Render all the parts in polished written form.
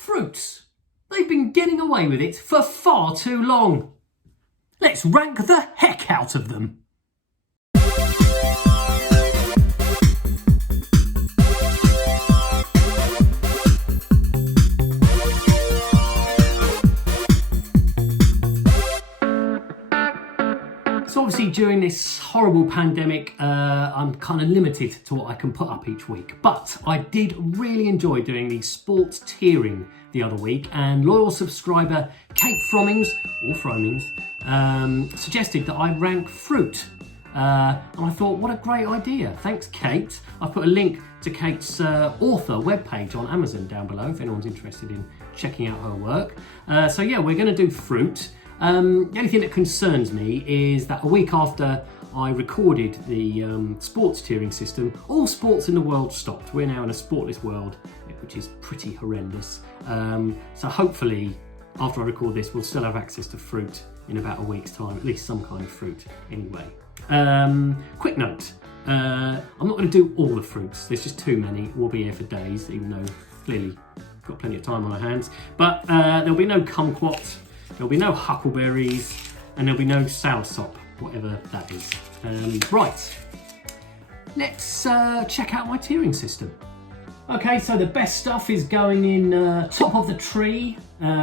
Fruits. They've been getting away with it for far too long. Let's rank the heck out of them. So obviously during this horrible pandemic, I'm kind of limited to what I can put up each week. But I did really enjoy doing the sports tiering the other week, and loyal subscriber Kate Fromings suggested that I rank fruit. And I thought, what a great idea. Thanks, Kate. I've put a link to Kate's author webpage on Amazon down below if anyone's interested in checking out her work. So yeah, we're going to do fruit. The only thing that concerns me is that a week after I recorded the sports tiering system, all sports in the world stopped. We're now in a sportless world, which is pretty horrendous. So hopefully, after I record this, we'll still have access to fruit in about a week's time, at least some kind of fruit anyway. Quick note, I'm not going to do all the fruits. There's just too many. We'll be here for days, even though clearly we've got plenty of time on our hands. But there'll be no kumquat. There'll be no huckleberries, and there'll be no soursop, whatever that is. Right, let's check out my tiering system. Okay, so the best stuff is going in top of the tree.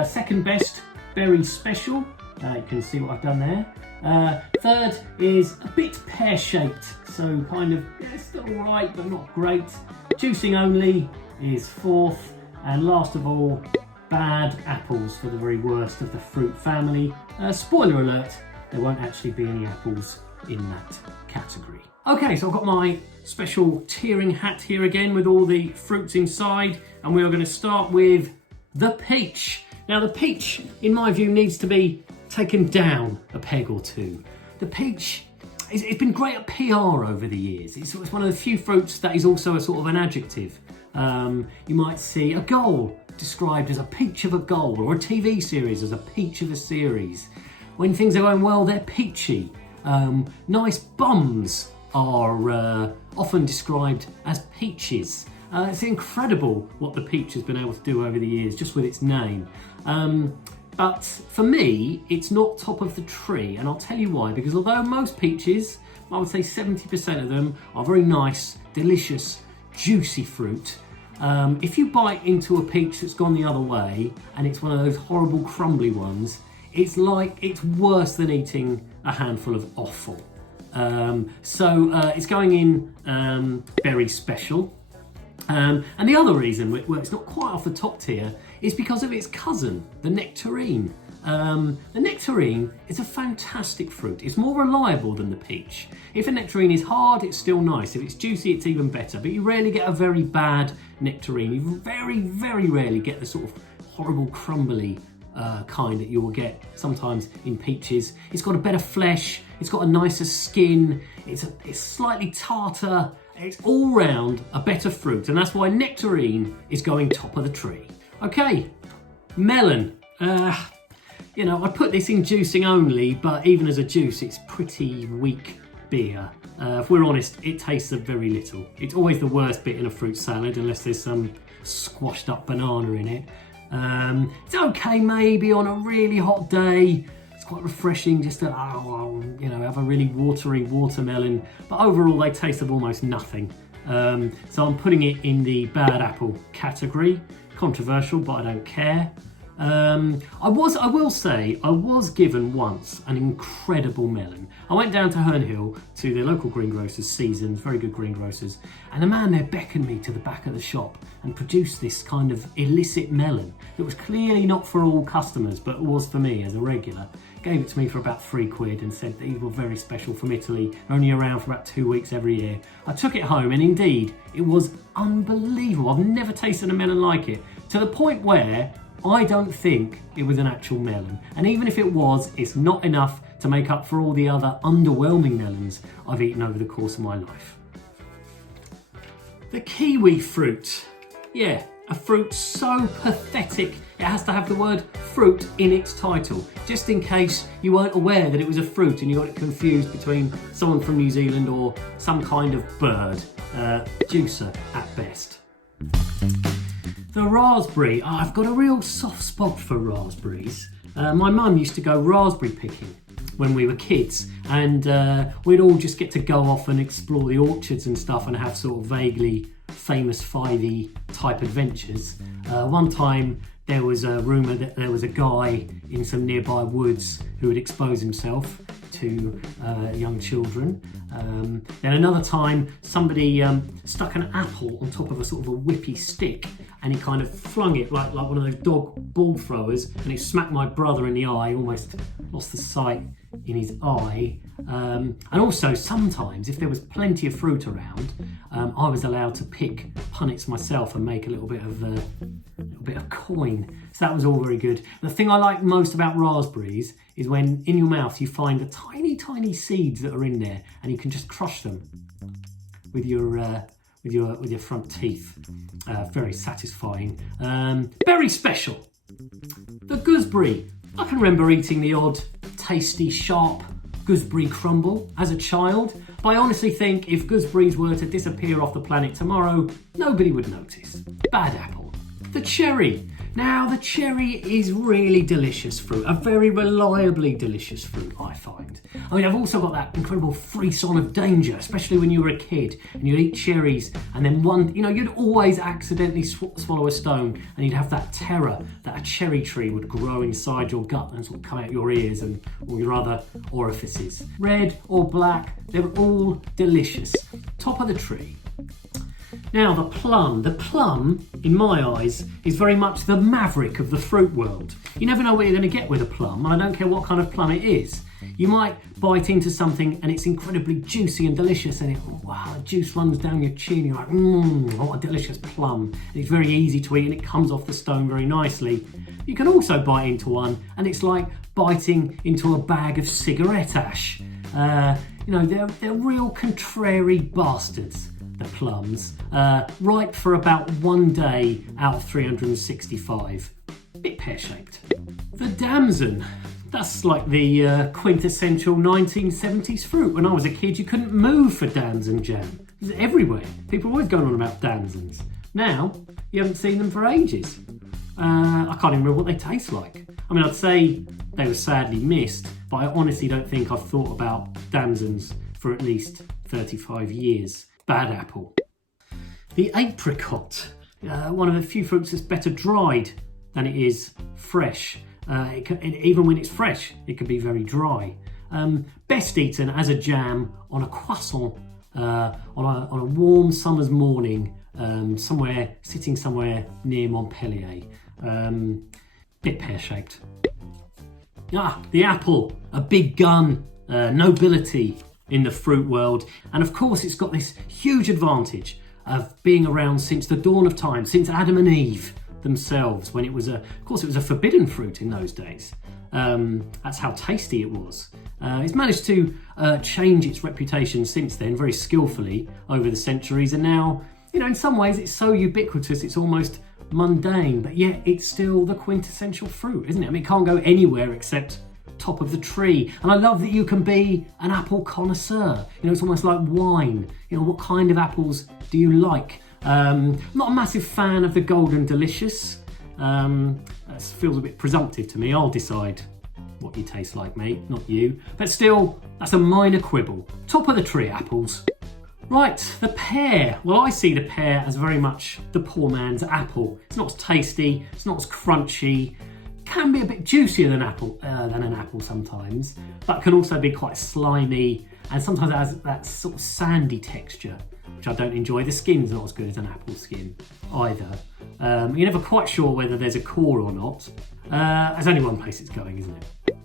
Second best, berry special. You can see what I've done there. Third is a bit pear-shaped, so kind of, yeah, still alright, but not great. Juicing only is fourth, and last of all, bad apples for the very worst of the fruit family. Spoiler alert, there won't actually be any apples in that category. Okay, so I've got my special tiering hat here again with all the fruits inside, and we are going to start with the peach. Now the peach, in my view, needs to be taken down a peg or two. The peach, it's been great at PR over the years. It's one of the few fruits that is also a sort of an adjective. You might see a goal described as a peach of a goal, or a TV series as a peach of a series. When things are going well, they're peachy. Nice bums are often described as peaches. It's incredible what the peach has been able to do over the years just with its name. But for me, it's not top of the tree, and I'll tell you why. Because although most peaches, I would say 70% of them, are very nice, delicious, juicy fruit, if you bite into a peach that's gone the other way, and it's one of those horrible crumbly ones, it's worse than eating a handful of offal. So it's going in berry special. And the other reason where it's not quite off the top tier is because of its cousin, the nectarine. The nectarine is a fantastic fruit. It's more reliable than the peach. If a nectarine is hard, it's still nice. If it's juicy, it's even better. But you rarely get a very bad nectarine. You very, very rarely get the sort of horrible crumbly kind that you will get sometimes in peaches. It's got a better flesh. It's got a nicer skin. It's slightly tartar. It's all round a better fruit, and that's why nectarine is going top of the tree. Okay, melon. You know, I put this in juicing only, but even as a juice, it's pretty weak beer. If we're honest, it tastes of very little. It's always the worst bit in a fruit salad, unless there's some squashed up banana in it. It's okay maybe on a really hot day. It's quite refreshing just to, have a really watery watermelon. But overall, they taste of almost nothing. So I'm putting it in the bad apple category. Controversial, but I don't care. I will say, I was given once an incredible melon. I went down to Herne Hill to the local greengrocers, Seasons, very good greengrocers, and the man there beckoned me to the back of the shop and produced this kind of illicit melon that was clearly not for all customers, but was for me as a regular. Gave it to me for about £3 and said these were very special from Italy, only around for about 2 weeks every year. I took it home, and indeed, it was unbelievable. I've never tasted a melon like it, to the point where I don't think it was an actual melon. And even if it was, it's not enough to make up for all the other underwhelming melons I've eaten over the course of my life. The kiwi fruit. Yeah, a fruit so pathetic it has to have the word fruit in its title, just in case you weren't aware that it was a fruit and you got it confused between someone from New Zealand or some kind of bird. Juicer at best. The raspberry. Oh, I've got a real soft spot for raspberries. My mum used to go raspberry picking when we were kids, and we'd all just get to go off and explore the orchards and stuff and have sort of vaguely famous 5e type adventures. One time there was a rumour that there was a guy in some nearby woods who would expose himself to young children. Then another time somebody stuck an apple on top of a sort of a whippy stick, and he kind of flung it like one of those dog ball throwers, and it smacked my brother in the eye, almost lost the sight in his eye. And also sometimes if there was plenty of fruit around, I was allowed to pick punnets myself and make a little bit of coin. So that was all very good. The thing I like most about raspberries is when in your mouth you find the tiny seeds that are in there, and you can just crush them with your front teeth. Very satisfying. Very special. The gooseberry. I can remember eating the odd tasty, sharp gooseberry crumble as a child, but I honestly think if gooseberries were to disappear off the planet tomorrow, nobody would notice. Bad apple. The cherry. Now, the cherry is really delicious fruit, a very reliably delicious fruit, I find. I mean, I've also got that incredible frisson of danger, especially when you were a kid and you'd eat cherries and then you'd always accidentally swallow a stone, and you'd have that terror that a cherry tree would grow inside your gut and sort of come out your ears and all your other orifices. Red or black, they're all delicious. Top of the tree. Now, the plum. The plum, in my eyes, is very much the maverick of the fruit world. You never know what you're going to get with a plum, and I don't care what kind of plum it is. You might bite into something and it's incredibly juicy and delicious, and the juice runs down your chin. You're like, what a delicious plum. And it's very easy to eat, and it comes off the stone very nicely. You can also bite into one, and it's like biting into a bag of cigarette ash. They're real contrary bastards, the plums. Ripe for about 1 day out of 365. Bit pear-shaped. The damson. That's like the quintessential 1970s fruit. When I was a kid, you couldn't move for damson jam. It was everywhere. People were always going on about damsons. Now, you haven't seen them for ages. I can't even remember what they taste like. I mean, I'd say they were sadly missed, but I honestly don't think I've thought about damsons for at least 35 years. Bad apple. The apricot. One of the few fruits that's better dried than it is fresh. Even when it's fresh, it can be very dry. Best eaten as a jam on a croissant on a warm summer's morning, sitting somewhere near Montpellier. Bit pear-shaped. The apple, a big gun, nobility in the fruit world, and of course it's got this huge advantage of being around since the dawn of time, since Adam and Eve themselves, when it was a forbidden fruit in those days. That's how tasty it was. It's managed to change its reputation since then very skillfully over the centuries, and now, in some ways it's so ubiquitous it's almost mundane, but yet it's still the quintessential fruit, isn't it? I mean, it can't go anywhere except top of the tree. And I love that you can be an apple connoisseur. It's almost like wine. What kind of apples do you like? I'm not a massive fan of the golden delicious. That feels a bit presumptive to me. I'll decide what you taste like, mate, not you. But still, that's a minor quibble. Top of the tree apples. Right, the pear. Well, I see the pear as very much the poor man's apple. It's not as tasty, it's not as crunchy, can be a bit juicier than an apple sometimes, but can also be quite slimy, and sometimes it has that sort of sandy texture, which I don't enjoy. The skin's not as good as an apple skin either. You're never quite sure whether there's a core or not. There's only one place it's going, isn't it?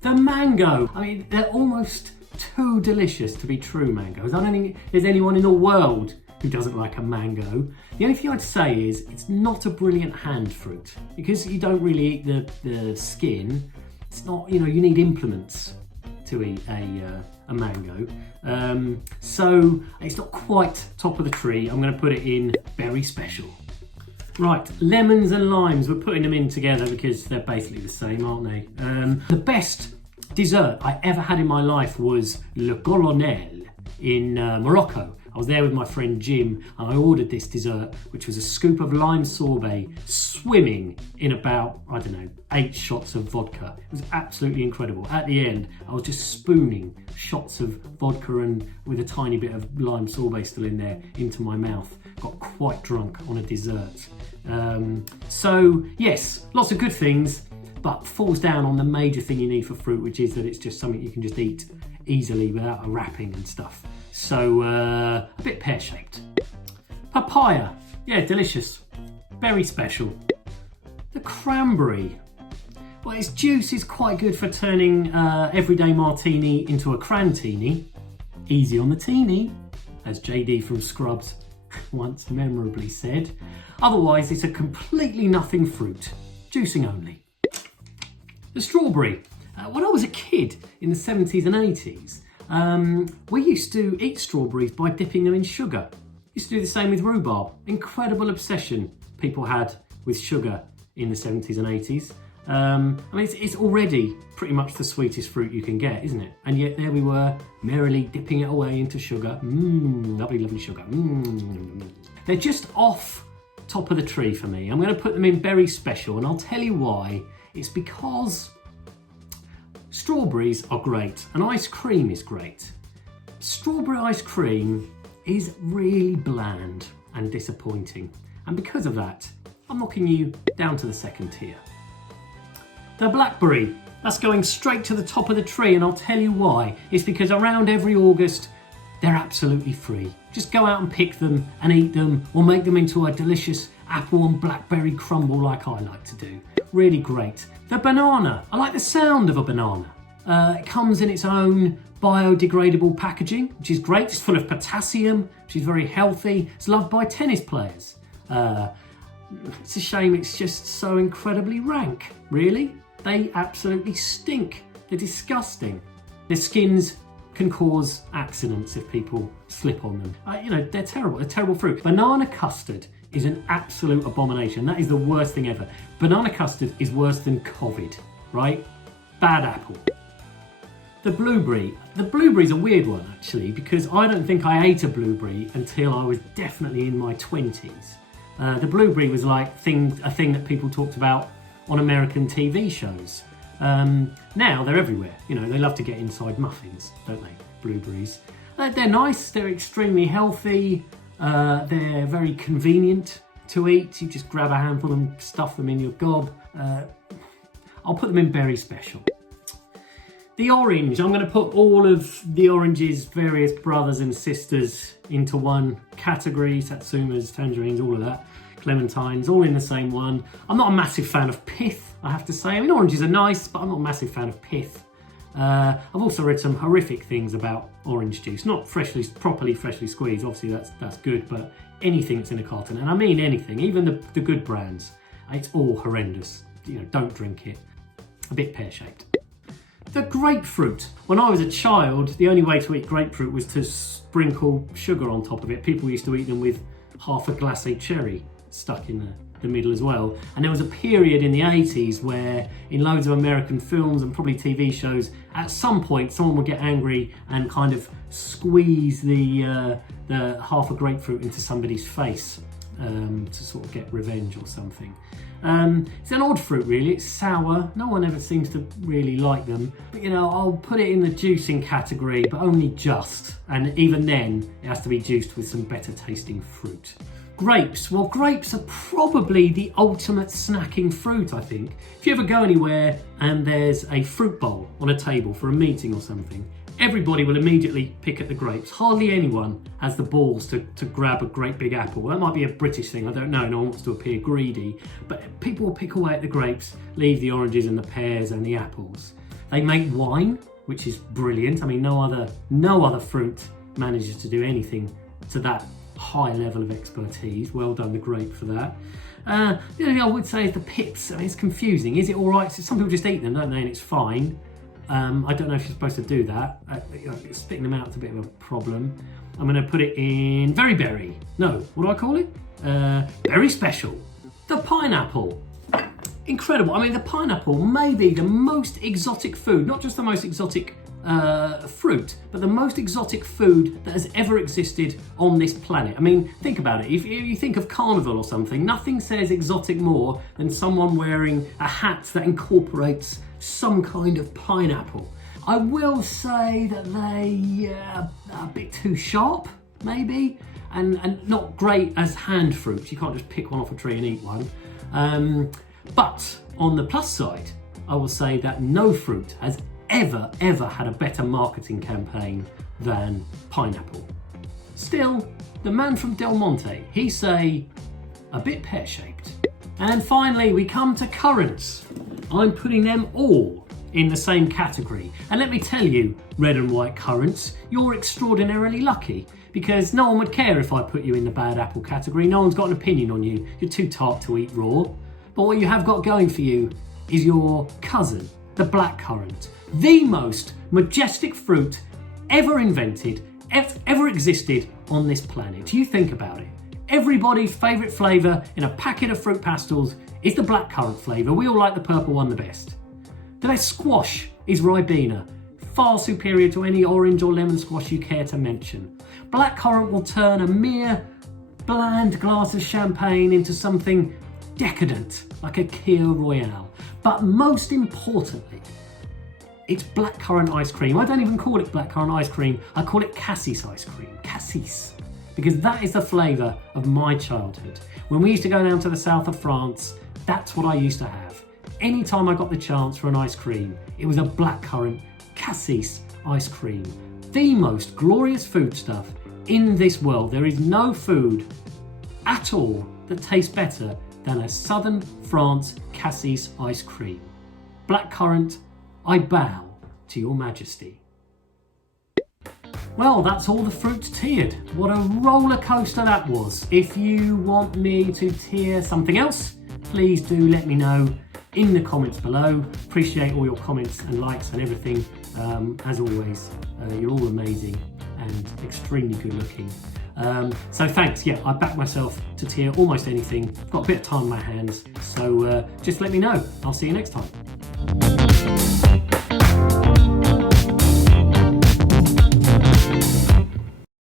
The mango. I mean, they're almost too delicious to be true mangoes. I don't think there's anyone in the world who doesn't like a mango. The only thing I'd say is it's not a brilliant hand fruit, because you don't really eat the skin. It's not, you need implements to eat a mango. So it's not quite top of the tree. I'm going to put it in very special. Right, lemons and limes, we're putting them in together because they're basically the same, aren't they? The best dessert I ever had in my life was le colonel in Morocco, I was there with my friend Jim and I ordered this dessert, which was a scoop of lime sorbet swimming in about, I don't know, 8 shots of vodka. It was absolutely incredible. At the end, I was just spooning shots of vodka and with a tiny bit of lime sorbet still in there into my mouth. Got quite drunk on a dessert. So yes, lots of good things, but falls down on the major thing you need for fruit, which is that it's just something you can just eat easily without a wrapping and stuff. So a bit pear-shaped. Papaya, yeah, delicious, very special. The cranberry, well, its juice is quite good for turning everyday martini into a crantini. Easy on the teeny, as JD from Scrubs once memorably said. Otherwise, it's a completely nothing fruit, juicing only. The strawberry. When I was a kid in the 70s and 80s, we used to eat strawberries by dipping them in sugar. Used to do the same with rhubarb. Incredible obsession people had with sugar in the 70s and 80s. I mean, it's already pretty much the sweetest fruit you can get, isn't it? And yet there we were, merrily dipping it away into sugar. Lovely, lovely sugar. They're just off top of the tree for me. I'm going to put them in very special, and I'll tell you why. It's because strawberries are great and ice cream is great. Strawberry ice cream is really bland and disappointing. And because of that, I'm knocking you down to the second tier. The blackberry, that's going straight to the top of the tree, and I'll tell you why. It's because around every August, they're absolutely free. Just go out and pick them and eat them, or make them into a delicious apple and blackberry crumble like I like to do. Really great. The banana, I like the sound of a banana. It comes in its own biodegradable packaging, which is great. It's full of potassium, which is very healthy. It's loved by tennis players. It's a shame it's just so incredibly rank, really. They absolutely stink. They're disgusting. Their skins can cause accidents if people slip on them. They're terrible. They're terrible fruit. Banana custard is an absolute abomination. That is the worst thing ever. Banana custard is worse than COVID, right? Bad apple. The blueberry. The blueberry's a weird one, actually, because I don't think I ate a blueberry until I was definitely in my 20s. The blueberry was like a thing that people talked about on American TV shows. Now they're everywhere. They love to get inside muffins, don't they? Blueberries. They're nice. They're extremely healthy. They're very convenient to eat. You just grab a handful and stuff them in your gob. I'll put them in very special. The orange. I'm going to put all of the orange's various brothers and sisters into one category. Satsumas, tangerines, all of that. Clementines, all in the same one. I'm not a massive fan of pith, I have to say. I mean, oranges are nice, but I'm not a massive fan of pith. I've also read some horrific things about orange juice. Not properly freshly squeezed, obviously that's good, but anything that's in a carton, and I mean anything, even the good brands, it's all horrendous. Don't drink it. A bit pear-shaped. The grapefruit. When I was a child, the only way to eat grapefruit was to sprinkle sugar on top of it. People used to eat them with half a glacé cherry stuck in the middle as well. And there was a period in the 80s where in loads of American films and probably TV shows, at some point someone would get angry and kind of squeeze the half a grapefruit into somebody's face to sort of get revenge or something. It's an odd fruit, really. It's sour. No one ever seems to really like them. But I'll put it in the juicing category, but only just. And even then, it has to be juiced with some better tasting fruit. Grapes. Well, grapes are probably the ultimate snacking fruit, I think. If you ever go anywhere and there's a fruit bowl on a table for a meeting or something, everybody will immediately pick at the grapes. Hardly anyone has the balls to grab a great big apple. That might be a British thing, I don't know. No one wants to appear greedy. But people will pick away at the grapes, leave the oranges and the pears and the apples. They make wine, which is brilliant. I mean, no other fruit manages to do anything to that high level of expertise. Well done, the grape, for that. The only thing I would say is the pips. I mean, it's confusing. Is it all right? So some people just eat them, don't they? And it's fine. I don't know if you're supposed to do that. Spitting them out is a bit of a problem. I'm going to put it in very berry. No, what do I call it? Very special. The pineapple. Incredible. I mean, the pineapple may be the most exotic food, not just the most exotic fruit, but the most exotic food that has ever existed on this planet. I mean, think about it. If you think of carnival or something, nothing says exotic more than someone wearing a hat that incorporates some kind of pineapple. I will say that they are a bit too sharp, maybe, and not great as hand fruit. You can't just pick one off a tree and eat one. But on the plus side, I will say that no fruit has ever had a better marketing campaign than pineapple. Still, the man from Del Monte, he's a bit pear-shaped. And finally, we come to currants. I'm putting them all in the same category. And let me tell you, red and white currants, you're extraordinarily lucky, because no one would care if I put you in the bad apple category. No one's got an opinion on you. You're too tart to eat raw. But what you have got going for you is your cousin, the blackcurrant, the most majestic fruit ever invented, ever existed on this planet. You think about it. Everybody's favourite flavour in a packet of fruit pastels is the blackcurrant flavour. We all like the purple one the best. The best squash is Ribena, far superior to any orange or lemon squash you care to mention. Blackcurrant will turn a mere bland glass of champagne into something decadent, like a Kir Royale. But most importantly, it's blackcurrant ice cream. I don't even call it blackcurrant ice cream, I call it cassis ice cream. Cassis. Because that is the flavour of my childhood. When we used to go down to the south of France, that's what I used to have. Anytime I got the chance for an ice cream, it was a blackcurrant cassis ice cream. The most glorious foodstuff in this world. There is no food at all that tastes better than a southern France cassis ice cream. Blackcurrant, I bow to your majesty. Well, that's all the fruits tiered. What a roller coaster that was. If you want me to tier something else, please do let me know in the comments below. Appreciate all your comments and likes and everything. As always, you're all amazing and extremely good looking. So thanks. Yeah, I back myself to tier almost anything. I've got a bit of time on my hands, so just let me know. I'll see you next time.